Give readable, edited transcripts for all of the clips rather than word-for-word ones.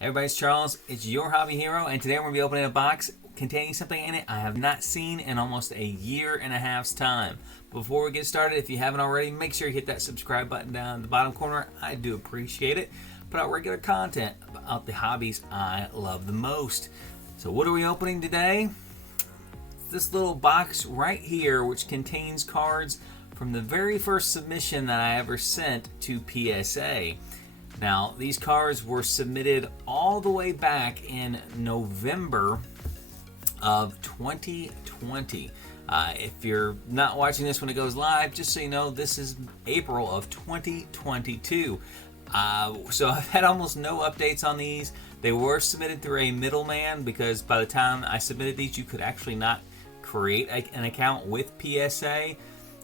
Hey everybody, it's Charles. It's your hobby hero, and today we're going to be opening a box containing something in it I have not seen in almost a year and a half's time. Before we get started, if you haven't already, make sure you hit that subscribe button down in the bottom corner. I do appreciate it. Put out regular content about the hobbies I love the most. So what are we opening today? This little box right here, which contains cards from the very first submission that I ever sent to PSA. Now, these cards were submitted all the way back in November of 2020. If you're not watching this when it goes live, just so you know, this is April of 2022. So I've had almost no updates on these. They were submitted through a middleman because by the time I submitted these, you could actually not create an account with PSA.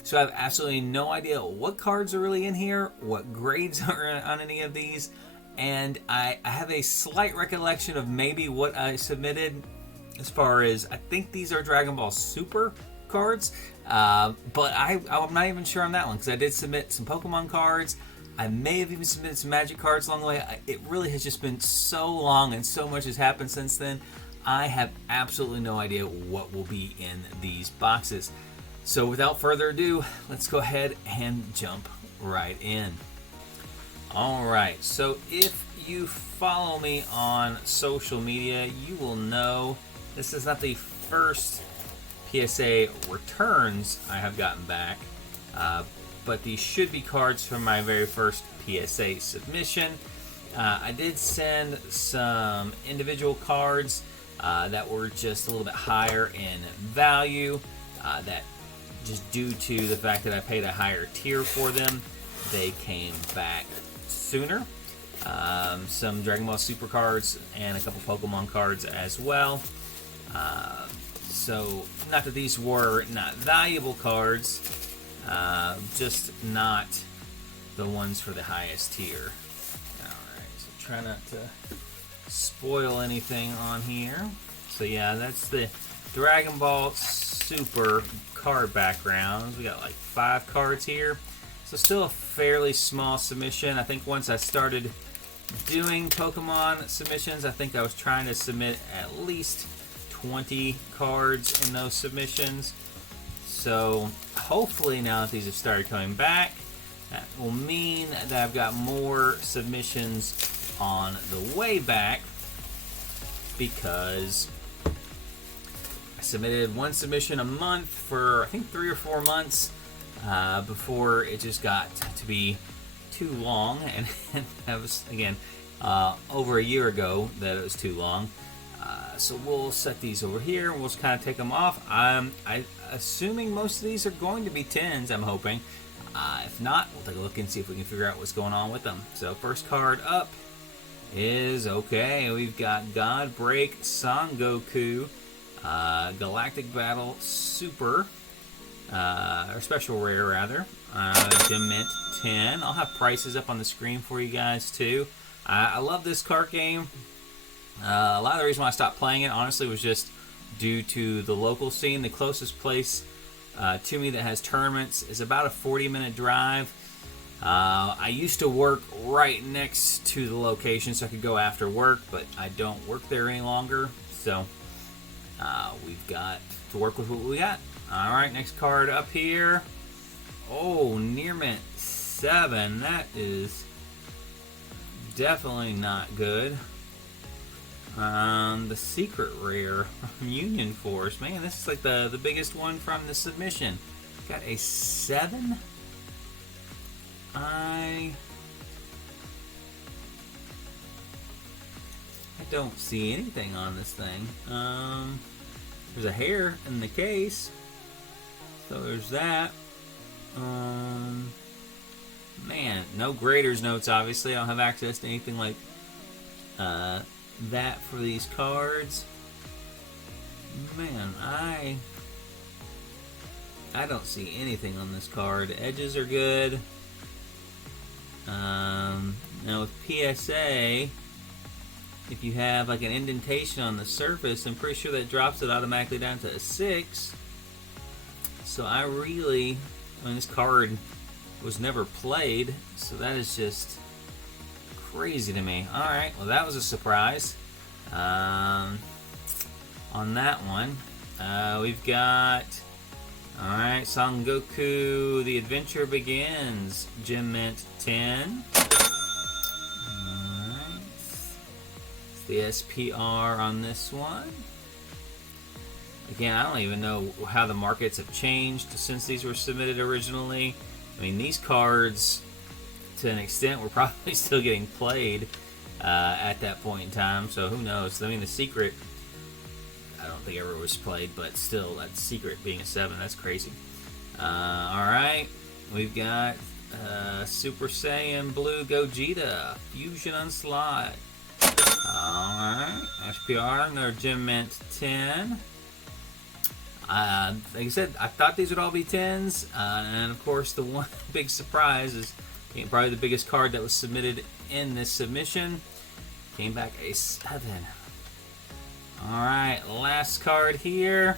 So I have absolutely no idea what cards are really in here, what grades are on any of these, and I have a slight recollection of maybe what I submitted as far as, I think these are Dragon Ball Super cards, but I'm not even sure on that one because I did submit some Pokemon cards. I may have even submitted some Magic cards along the way. It really has just been so long and so much has happened since then. I have absolutely no idea what will be in these boxes. So without further ado, let's go ahead and jump right in. Alright, so if you follow me on social media, you will know this is not the first PSA returns I have gotten back, but these should be cards from my very first PSA submission. I did send some individual cards that were just a little bit higher in value, that just due to the fact that I paid a higher tier for them, they came back sooner. Some Dragon Ball Super cards and a couple Pokemon cards as well. So, not that these were not valuable cards, just not the ones for the highest tier. Alright, so try not to spoil anything on here. So yeah, that's the Dragon Ball Super card backgrounds. We got like 5 cards here, so still a fairly small submission. I think once I started doing Pokemon submissions, I think I was trying to submit at least 20 cards in those submissions. So hopefully now that these have started coming back, that will mean that I've got more submissions on the way back, because submitted one submission a month for I think 3 or 4 months before it just got to be too long, and that was again over a year ago that it was too long. So we'll set these over here and we'll just kind of take them off. I'm assuming most of these are going to be 10s, I'm hoping. If not, we'll take a look and see if we can figure out what's going on with them. So first card up is, okay, we've got God Break Son Goku, Galactic Battle Super, or Special Rare rather, Gem Mint 10. I'll have prices up on the screen for you guys too. I love this card game. A lot of the reason why I stopped playing it, honestly, was just due to the local scene. The closest place to me that has tournaments is about a 40-minute drive. I used to work right next to the location so I could go after work, but I don't work there any longer, so we've got to work with what we got. Alright, next card up here. Oh, Near Mint 7. That is definitely not good. The Secret Rare from Union Force. Man, this is like the biggest one from the submission. Got a 7. I don't see anything on this thing. There's a hair in the case, so there's that. Man, no graders notes, obviously. I don't have access to anything like that for these cards. Man, I don't see anything on this card. The edges are good. Now with PSA, if you have like an indentation on the surface, I'm pretty sure that drops it automatically down to a 6. So I mean, this card was never played, so that is just crazy to me. All right, well that was a surprise. On that one, we've got, all right, Son Goku, The Adventure Begins, Gem Mint 10. All right, it's the SPR on this one. Again, I don't even know how the markets have changed since these were submitted originally. I mean, these cards, to an extent, were probably still getting played at that point in time, so who knows. I mean, the Secret, I don't think ever was played, but still, that Secret being a 7, that's crazy. Alright, we've got Super Saiyan Blue Gogeta, Fusion Onslaught. Alright, SPR, another Gem Mint 10. Like I said, I thought these would all be 10s, and of course the one big surprise is probably the biggest card that was submitted in this submission. Came back a 7. Alright, last card here.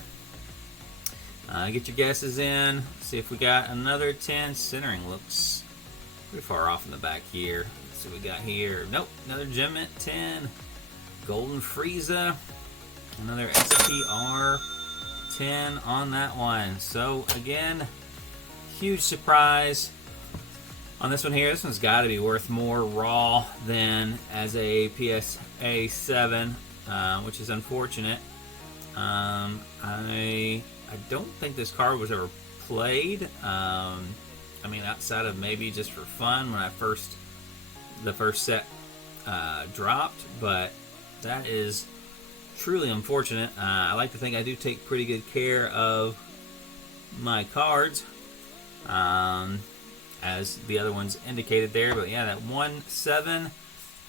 Get your guesses in. See if we got another 10. Centering looks pretty far off in the back here. Let's see what we got here. Nope, another Gem Mint 10. Golden Frieza. Another SPR 10 on that one. So again, huge surprise on this one here. This one's got to be worth more raw than as a PSA 7, which is unfortunate. I don't think this card was ever played. I mean, outside of maybe just for fun when the first set dropped, but that is truly unfortunate. I like to think I do take pretty good care of my cards, as the other ones indicated there. But yeah, that 1, 7,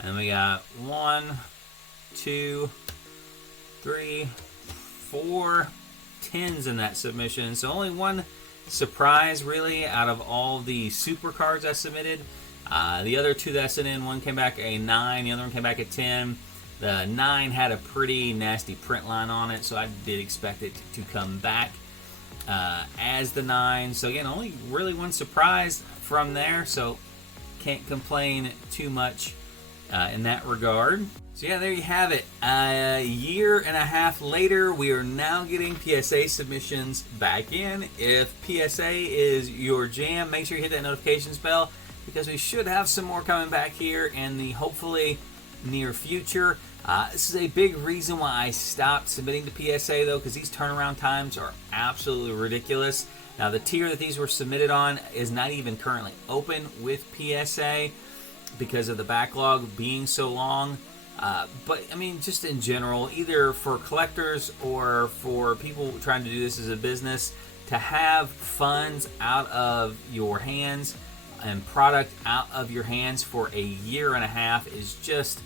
and we got 1, 2, 3, 4 10s in that submission. So only one surprise really out of all the super cards I submitted. The other 2 that I sent in, one came back a 9, the other one came back a 10. The 9 had a pretty nasty print line on it, so I did expect it to come back as the 9. So again, only really one surprise from there, so can't complain too much in that regard. So yeah, there you have it. A year and a half later, we are now getting PSA submissions back in. If PSA is your jam, make sure you hit that notifications bell, because we should have some more coming back here in the hopefully near future. This is a big reason why I stopped submitting to PSA though, because these turnaround times are absolutely ridiculous. Now the tier that these were submitted on is not even currently open with PSA because of the backlog being so long. But I mean, just in general, either for collectors or for people trying to do this as a business, to have funds out of your hands and product out of your hands for a year and a half is just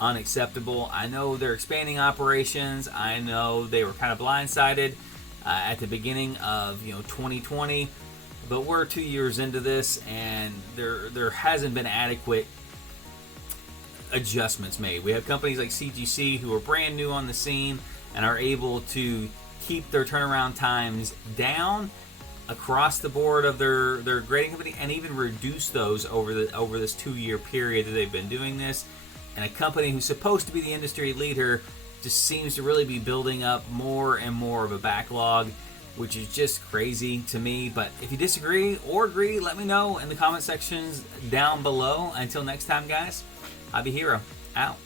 unacceptable. I know they're expanding operations. I know they were kind of blindsided at the beginning of 2020, but we're 2 years into this, and there hasn't been adequate adjustments made. We have companies like CGC who are brand new on the scene and are able to keep their turnaround times down across the board of their grading company, and even reduce those over this 2-year period that they've been doing this. And a company who's supposed to be the industry leader just seems to really be building up more and more of a backlog, which is just crazy to me. But if you disagree or agree, let me know in the comment sections down below. Until next time, guys, I'll be Hero out.